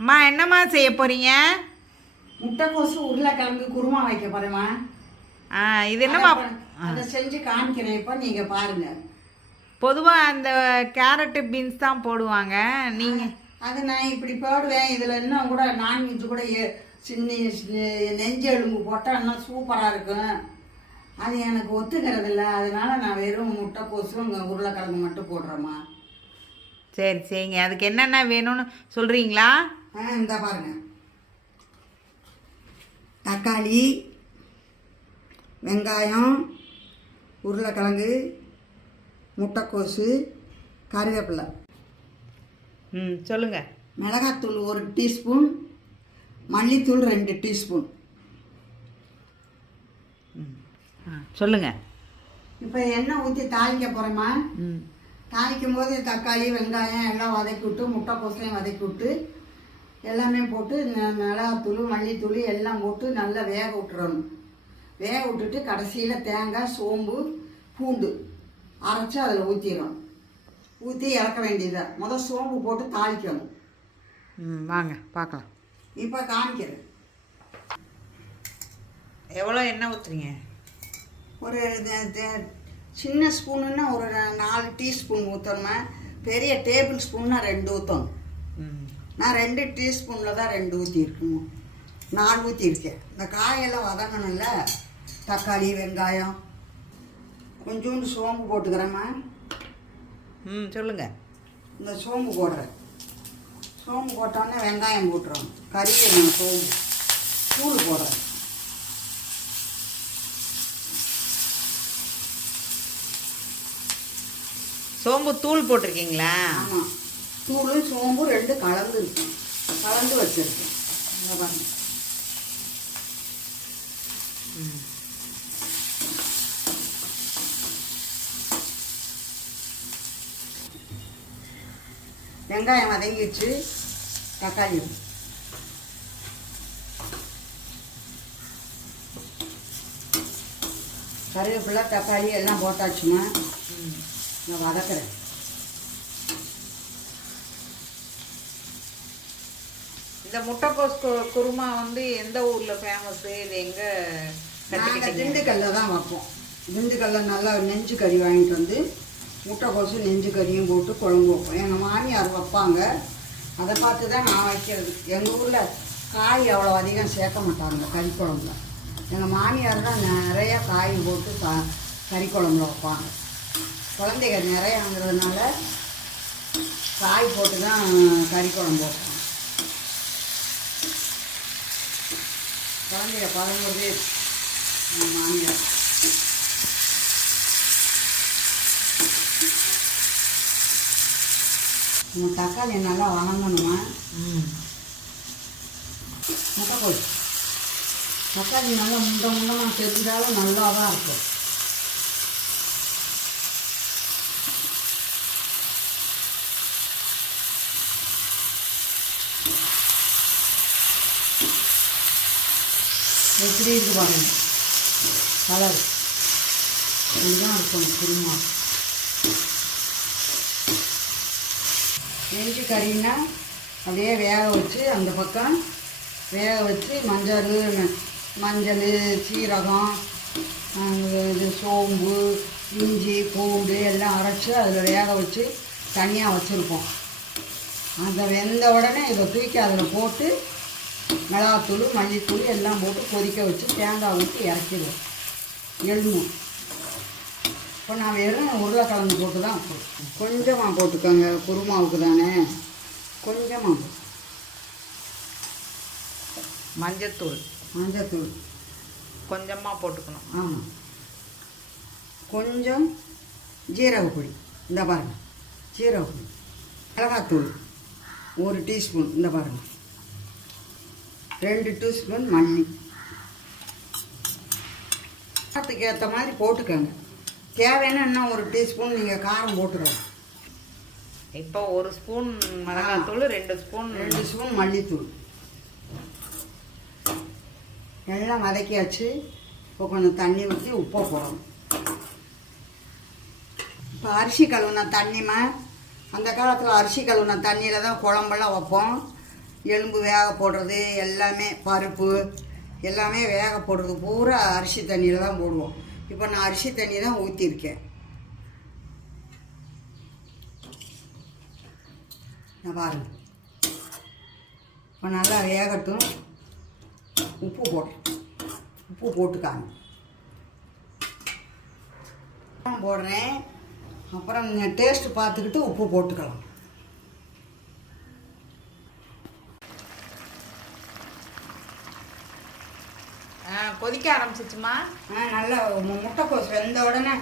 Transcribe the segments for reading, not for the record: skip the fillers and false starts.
அம்மா என்னம்மா செய்ய போகிறீங்க? முட்டைக்கோசு உருளைக்கிழங்கு குருமா வைக்க போகிறேம்மா. இது என்னம்மா? அதை செஞ்சு காமிக்கிறேன், இப்போ நீங்கள் பாருங்கள். பொதுவாக அந்த கேரட்டு பீன்ஸ் தான் போடுவாங்க. நீங்கள் அது நான் இப்படி போடுவேன். இதில் இன்னும் கூட நான்வெஜ் கூட சின்ன நெஞ்சு எலும்பு போட்டால் இன்னும் சூப்பராக இருக்கும். அது எனக்கு ஒத்துக்கிறது இல்லை. அதனால நான் வெறும் முட்டைக்கோசும் உருளைக்கிழங்கு மட்டும் போடுறேம்மா. சரி சரிங்க. அதுக்கு என்னென்ன வேணும்னு சொல்கிறீங்களா? இந்த பாருங்க, தக்காளி, வெங்காயம், உருளைக்கிழங்கு, முட்டைக்கோசு, கருவேப்பிலை. சொல்லுங்கள். மிளகாத்தூள் 1 டீஸ்பூன், மல்லித்தூள் 2 டீஸ்பூன். சொல்லுங்கள். இப்போ எண்ணெய் ஊற்றி தாளிக்க போகிறேம்மா. தாளிக்கும் போது தக்காளி வெங்காயம் எல்லாம் வதக்கி விட்டு முட்டைக்கோசையும் வதக்கி விட்டு எல்லாமே போட்டு மிளகாத்தூள் மல்லித்தூள் எல்லாம் போட்டு நல்லா வேக விட்டுறணும். வேக விட்டுட்டு கடைசியில் தேங்காய் சோம்பு பூண்டு அரைச்சி அதில் ஊற்றிடணும். ஊற்றி இறக்க வேண்டியதாக. முதல் சோம்பு போட்டு தாளிக்கணும். வாங்க பார்க்கலாம். இப்போ காமிக்கிறேன். எவ்வளோ எண்ணெய் ஊற்றுறீங்க? ஒரு சின்ன ஸ்பூனுன்னா ஒரு 4 டீஸ்பூன் ஊற்றணுமா. பெரிய டேபிள் ஸ்பூன்னா 2 ஊற்றணும். நான் 2 டீஸ்பூனில் தான் 2 ஊற்றிருக்கணும். 4 ஊற்றிருக்கேன். இந்த காயெல்லாம் வதங்கணும்ல, தக்காளி வெங்காயம். கொஞ்சோண்டு சோம்பு போட்டுக்கிறேம்மா. சொல்லுங்கள். இந்த சோம்பு போடுறேன். சோம்பு போட்டோன்னே வெங்காயம் போட்டுறோம். கறிவேணும் சோம்பு. தூள் போடுறேன். சோம்பு தூள் போட்டிருக்கீங்களா? ஆமாம், தூள் சோம்பு 2 கலந்து இருக்கும். கலந்து வச்சுருக்கேன். பாருங்க. வெங்காயம் வதங்கிடுச்சு. தக்காளி கருவேப்பிலை தக்காளி எல்லாம் போட்டாச்சுமா. நான் வதக்குறேன். இந்த முட்டைக்கோஸ் குருமா வந்து எந்த ஊரில் ஃபேமஸ்ஸு? இது எங்கே? நாங்கள் திண்டுக்கல்ல தான் வைப்போம். திண்டுக்கல்ல நல்லா நெஞ்சு கறி வாங்கிட்டு வந்து முட்டைக்கோசு நெஞ்சு கறியும் போட்டு குழம்பு வைப்போம். எங்கள் மாமியார் வைப்பாங்க. அதை பார்த்து தான் நான் வைக்கிறது. எங்கள் ஊரில் காய் அவ்வளோ அதிகம் சேர்க்க மாட்டாங்க கறி குழம்புல. எங்கள் மாமியார் தான் நிறைய காய் போட்டு கறி குழம்புல வைப்பாங்க. குழந்தைங்க நிறையாங்கிறதுனால காய் போட்டு தான் கறி குழம்பு வைப்பாங்க. குழந்தைங்க 11 பேர் மாமியார். தக்காளி நல்லா வணங்கணுமா. முட்டைக்கோஸ் தக்காளி நல்லா முண்டமாக தெரிஞ்சாலும் நல்லா தான் இருக்கும். எப்படி இருக்கு பாருங்க கலர். இதுதான் இருக்கும் குருமா. நெஞ்சு கறின்னா அப்படியே வேக வச்சு அந்த பக்கம் வேக வச்சு மஞ்சள் சீரகம் இது சோம்பு இஞ்சி பூண்டு எல்லாம் அரைச்சி அதில் வேக வச்சு தனியாக வச்சுருப்போம். அந்த வெந்த உடனே இதை தூக்கி அதில் போட்டு மிளகாத்தூள் மல்லித்தூள் எல்லாம் போட்டு கொதிக்க வச்சு தேங்காய் ஊற்றி இறக்கிடுவோம். எலும்பு இப்போ நான் வெறும் உருளைக்கிழங்கு போட்டு தான் கொஞ்சமாக போட்டுக்கோங்க. குருமாவுக்கு தானே கொஞ்சமாக. மஞ்சத்தூள் கொஞ்சமாக போட்டுக்கணும். ஆமாம், கொஞ்சம் ஜீரகப்பொடி. இந்த பாருங்கள், ஜீரகப்பொடி. மிளகாத்தூள் 1 டீஸ்பூன். இந்த பாருங்கள், 2 டீஸ்பூன் மல்லி. காரத்துக்கு ஏற்ற மாதிரி போட்டுக்கோங்க. தேவைன்னா இன்னும் 1 டீஸ்பூன் நீங்கள் காரம் போட்டுக்கலாம். இப்போ 1 ஸ்பூன் மிளகாத்தூள், 2 ஸ்பூன் மல்லித்தூள் எல்லாம் வதக்கியாச்சு. இப்போ கொஞ்சம் தண்ணி ஊற்றி உப்பை போடணும். இப்போ அரிசி கழுவுன தண்ணிமா, அந்த காலத்தில் அரிசி கழுவுன தண்ணியில் தான் குழம்பெல்லாம் வைப்போம். எலும்பு வேக போடுறது எல்லாமே, பருப்பு எல்லாமே வேக போடுறது பூரா அரிசி தண்ணியில் தான் போடுவோம். இப்போ நான் அரிசி தண்ணி தான் ஊற்றிருக்கேன். நான் பாருங்க, இப்போ நல்லா வேகட்டும். உப்பு போட்டுக்காங்க போடுறேன். அப்புறம் டேஸ்ட்டு பார்த்துக்கிட்டு உப்பு போட்டுக்கலாம். கொதிக்க ஆரம்பிச்சிச்சுமா? நல்லா முட்டைக்கோஸ் வெந்த உடனே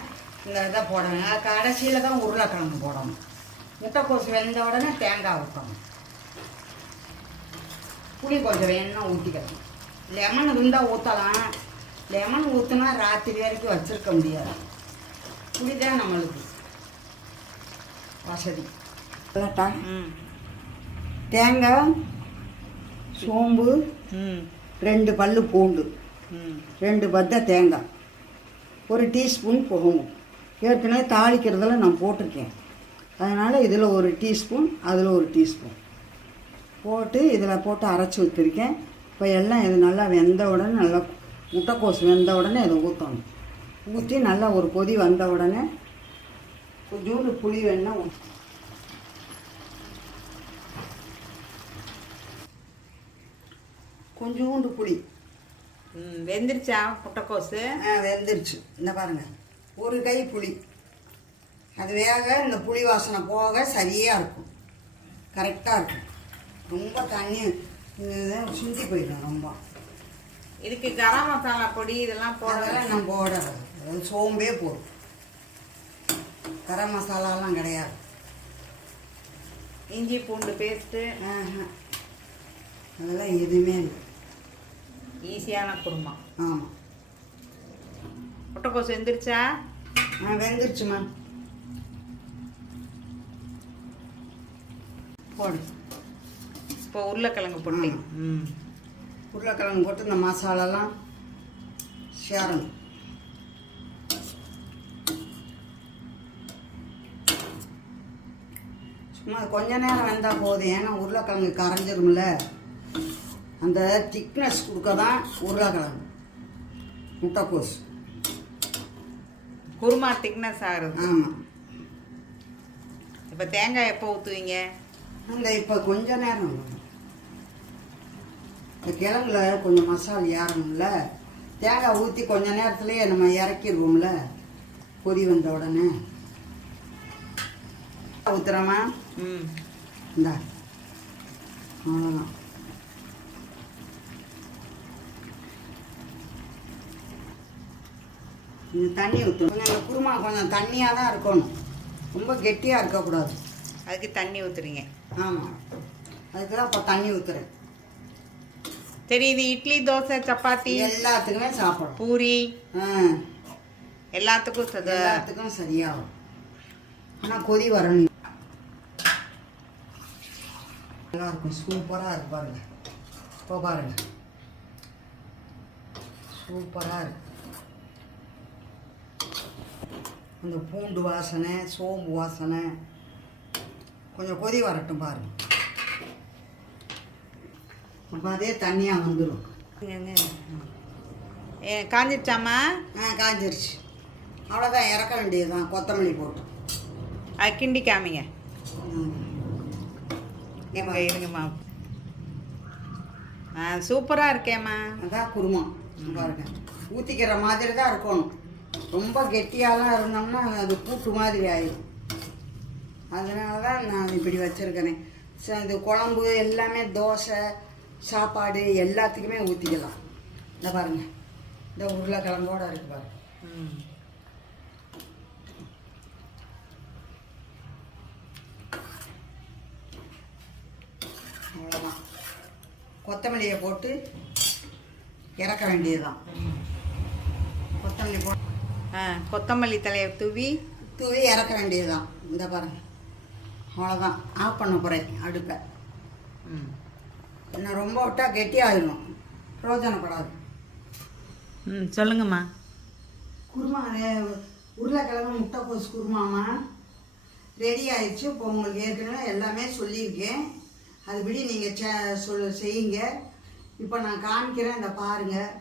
இந்த இதை போடணும். கடைசியில் தான் உருளைக்கிழங்கு போடணும். முட்டைக்கோஸ் வெந்த உடனே தேங்காய் ஊற்றணும். புளி கொஞ்சம் வேணும்னா ஊற்றிக்கலாம். லெமன் இருந்தால் ஊற்றலாம். லெமன் ஊற்றினா ராத்திரி வரைக்கும் வச்சுருக்க முடியாது. புளி தான் நம்மளுக்கு வசதி. இல்லட்டா தேங்காய், சோம்பு, 2 பல்லு பூண்டு, 2 பத்தை தேங்காய், 1 டீஸ்பூன் குழம்பு. ஏற்கனவே தாளிக்கிறதுல நான் போட்டிருக்கேன். அதனால் இதில் 1 டீஸ்பூன், அதில் 1 டீஸ்பூன் போட்டு இதில் போட்டு அரைச்சி வச்சுருக்கேன். இப்போ எல்லாம் இது நல்லா வெந்த உடனே, நல்லா முட்டைக்கோஸ் வெந்த உடனே இதை ஊற்றணும். ஊற்றி நல்லா ஒரு கொதி வந்த உடனே கொஞ்சோண்டு புளி வேணுன்னா கொஞ்சோண்டு புளி. வெந்துருச்சா முட்டைக்கோசு? வெந்துருச்சு. இந்த பாருங்கள், 1 கை புளி. அது வேக இந்த புளி வாசனை போக சரியாக இருக்கும், கரெக்டாக இருக்கும். ரொம்ப தண்ணி சுண்டி போயிடும் ரொம்ப. இதுக்கு கரம் மசாலா பொடி இதெல்லாம் போடலாம். நான் போடுறது சோம்பே போடும். கரம் மசாலாலாம் கிடையாது. இஞ்சி பூண்டு பேஸ்ட்டு அதெல்லாம் எதுவுமே இல்லை. ஈஸியான குருமா. ஆமாம். முட்டைக்கோசு வெந்துருச்சா? வெந்துருச்சுமா. போடு. இப்போ உருளைக்கிழங்கு போட்டு உருளைக்கிழங்கு போட்டு இந்த மசாலாலாம் சேரணும். சும்மா கொஞ்ச நேரம் வெந்தால் போதும். ஏன்னா உருளைக்கிழங்கு கரைஞ்சிரும்ல. அந்த திக்னஸ் கொடுக்க தான் உருளைக்கிழங்கு முட்டைக்கோஸ் குருமா திக்னஸ் ஆகுது. ஆமாம். இப்போ தேங்காய் எப்போ ஊற்றுவீங்க? இப்போ கொஞ்ச நேரம் இந்த கிழங்குல கொஞ்சம் மசாலா ஏறணும்ல. தேங்காய் ஊற்றி கொஞ்ச நேரத்துலேயே நம்ம இறக்கிடுவோம்ல கொதி வந்த உடனே. ஊற்றுறோமா? இந்தா அவ்வளோதான். தண்ணி ஊற்றணும். கொஞ்சம் இந்த குருமா கொஞ்சம் தண்ணியாக தான் இருக்கணும், ரொம்ப கெட்டியாக இருக்கக்கூடாது. அதுக்கு தண்ணி ஊற்றுறீங்க? ஆமாம், அதுக்கு தான் இப்போ தண்ணி ஊற்றுறேன். சரி, இது இட்லி, தோசை, சப்பாத்தி எல்லாத்துக்குமே சாப்பிடும். பூரி எல்லாத்துக்கும் சரியாகும். ஆனால் கொதி வரணும். நல்லா இருக்கும், சூப்பராக இருக்கு. பாருங்க, இப்போ பாருங்க, சூப்பராக இருக்கு. அந்த பூண்டு வாசனை, சோம்பு வாசனை. கொஞ்சம் கொதி வரட்டும் பாருங்க. அப்போ அதே தண்ணியாக வந்துடும். காஞ்சிருச்சாமா? காஞ்சிருச்சு. அவ்வளோதான், இறக்க வேண்டியது தான். கொத்தமல்லி போட்டு அது கிண்டி காமிங்க. இருங்கம்மா. சூப்பராக இருக்கேம்மா. அதான் குருமா. பாருங்க, ஊற்றிக்கிற மாதிரி தான் இருக்கணும். ரொம்ப கெட்டியாலாம் இருந்தோம்னா அது கூட்டு மாதிரி ஆயிடும். அதனால தான் நான் இப்படி வச்சுருக்கிறேன். இது குழம்பு எல்லாமே, தோசை, சாப்பாடு எல்லாத்துக்குமே ஊற்றிக்கலாம். இந்த பாருங்க, இந்த உருளைக்கிழங்கோடு இருக்கு பாருங்க. அவ்வளோதான். கொத்தமல்லியை போட்டு இறக்க வேண்டியதுதான். கொத்தமல்லி போட்டு கொத்தமல்லி தலையை தூவி இறக்க வேண்டியதுதான். இந்த பாருங்க, அவ்வளோதான். ஆஃப் பண்ண போகிறேன் அடுப்பை. இன்னும் ரொம்ப விட்டால் கெட்டியாகிடும், பிரயோஜனப்படாது. சொல்லுங்கம்மா. குருமா உருளைக்கிழங்கு முட்டைக்கோஸ் குருமாமா ரெடி ஆயிடுச்சு. இப்போ உங்களுக்கு ஏற்கனவே எல்லாமே சொல்லியிருக்கேன். அதுபடி நீங்கள் செய்யுங்க. இப்போ நான் காமிக்கிறேன், இந்த பாருங்கள்.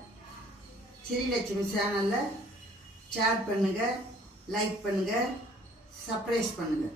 ஸ்ரீலட்சுமி சேனலில் ஷேர் பண்ணுங்கள், லைக் பண்ணுங்கள், சப்ஸ்கிரைப் பண்ணுங்கள்.